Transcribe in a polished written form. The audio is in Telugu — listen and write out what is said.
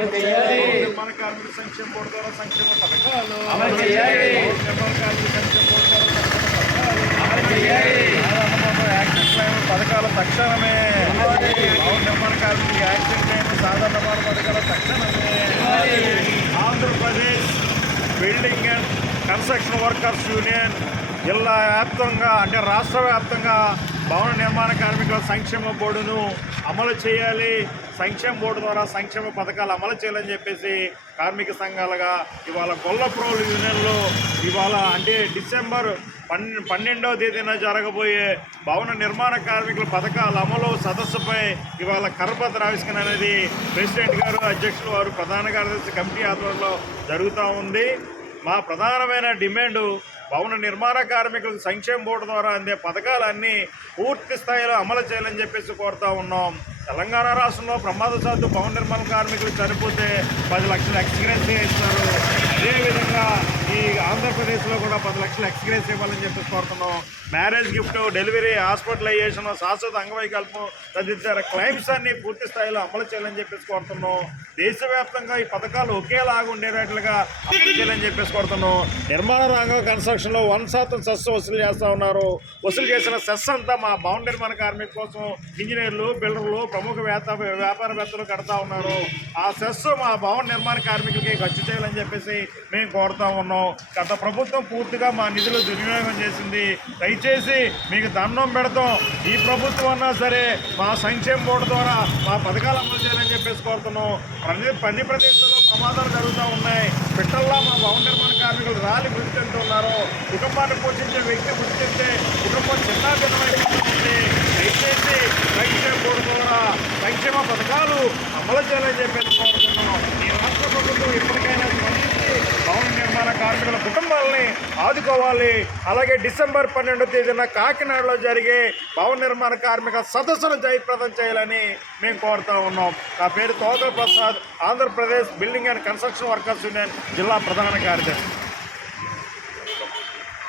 నిర్మాణ కార్మిక సంక్షేమ బోర్డు ద్వారా సంక్షేమ పథకాలు నిర్మాణ కార్మిక సంక్షేమ బోర్డు ద్వారా యాక్సిడెంట్ క్లైమ్ పథకాల తక్షణమే భవన నిర్మాణ కార్మిక యాక్సిడెంట్ క్లైమ్ సాధారణ నిర్మాణ పథకాల తక్షణమే Andhra Pradesh building and construction workers union జిల్లా వ్యాప్తంగా అంటే రాష్ట్ర వ్యాప్తంగా భవన నిర్మాణ కార్మికుల సంక్షేమ బోర్డును అమలు చేయాలి, సంక్షేమ బోర్డు ద్వారా సంక్షేమ పథకాలు అమలు చేయాలని చెప్పేసి కార్మిక సంఘాలుగా ఇవాళ గొల్లప్రోలు యూనియన్లో ఇవాళ అంటే డిసెంబర్ 12వ తేదీన జరగబోయే భవన నిర్మాణ కార్మికుల పథకాల అమలు సదస్సుపై ఇవాళ కరపత్ర ఆవిష్కరణ అనేది ప్రెసిడెంట్ గారు, అధ్యక్షులు వారు, ప్రధాన కార్యదర్శి కమిటీ ఆధ్వర్యంలో జరుగుతూ ఉంది. మా ప్రధానమైన డిమాండు భవన నిర్మాణ కార్మికులకు సంక్షేమ బోర్డు ద్వారా అందే పథకాలన్నీ పూర్తి స్థాయిలో అమలు చేయాలని చెప్పేసి కోరుతూ ఉన్నాం. తెలంగాణ రాష్ట్రంలో ప్రమాదశాత్తు భవన నిర్మాణ కార్మికులు చనిపోతే 10 లక్షల ఎక్స్గ్రేస్ ఇస్తారు. అదేవిధంగా ఈ ఆంధ్రప్రదేశ్లో కూడా 10 లక్షల ఎక్స్గ్రేస్ ఇవ్వాలని చెప్పేసి కోరుతున్నాం. మ్యారేజ్ గిఫ్ట్, డెలివరీ, హాస్పిటలైజేషన్, శాశ్వత అంగవైకల్పం తదితర క్లైమ్స్ అన్ని పూర్తి స్థాయిలో అమలు చేయాలని చెప్పేసి కోరుతున్నాం. దేశవ్యాప్తంగా ఈ పథకాలు ఒకేలాగా ఉండేటట్లుగా అమలు చేయాలని చెప్పేసి కోరుతున్నాం. నిర్మాణ రంగం కన్స్ట్రక్షన్లో 1% సెస్ వసూలు చేస్తూ ఉన్నారు. వసూలు చేసిన సెస్ అంతా మా భవన నిర్మాణ కార్మికుల కోసం ఇంజనీర్లు, బిల్డర్లు, ప్రముఖ వ్యాపారవేత్తలు కడతా ఉన్నారు. ఆ సెస్ మా భవన నిర్మాణ కార్మికులకి ఖర్చు చేయాలని చెప్పేసి మేము కోరుతా ఉన్నాం. గత ప్రభుత్వం పూర్తిగా మా నిధులు దుర్వినియోగం చేసింది. దయచేసి మీకు దండం పెడతాం, ఈ ప్రభుత్వం అన్నా సరే మా సంక్షేమ బోర్డు ద్వారా మా పథకాలు అమలు చేయాలని చెప్పేసి కోరుతున్నాం. పని ప్రదేశాల్లో ప్రమాదాలు జరుగుతూ ఉన్నాయి. పిట్టల్లా మా భవన నిర్మాణ కార్మికులు రాలి మృతి చెందుతున్నారు. కుటుంబాన్ని పోషించే వ్యక్తి మృతి చెందితే కుటుంబం చిన్నాభిన్నమైపోతుంది. దయచేసి సంక్షేమ బోర్డు ద్వారా సంక్షేమ పథకాలు అమలు చేయాలని చెప్పేసి కోరుతున్నాం. ఈ రాష్ట్ర ప్రభుత్వం ఇప్పటికైనా స్పందించి భవన నిర్మాణ కార్మికుల కుటుంబాలని ఆదుకోవాలి. అలాగే డిసెంబర్ 12వ తేదీన కాకినాడలో జరిగే భవన నిర్మాణ కార్మిక సదస్సును జయప్రదం చేయాలని మేము కోరుతా ఉన్నాం. నా పేరు Tokala Prasad, Andhra Pradesh building and construction workers union జిల్లా ప్రధాన కార్యదర్శి.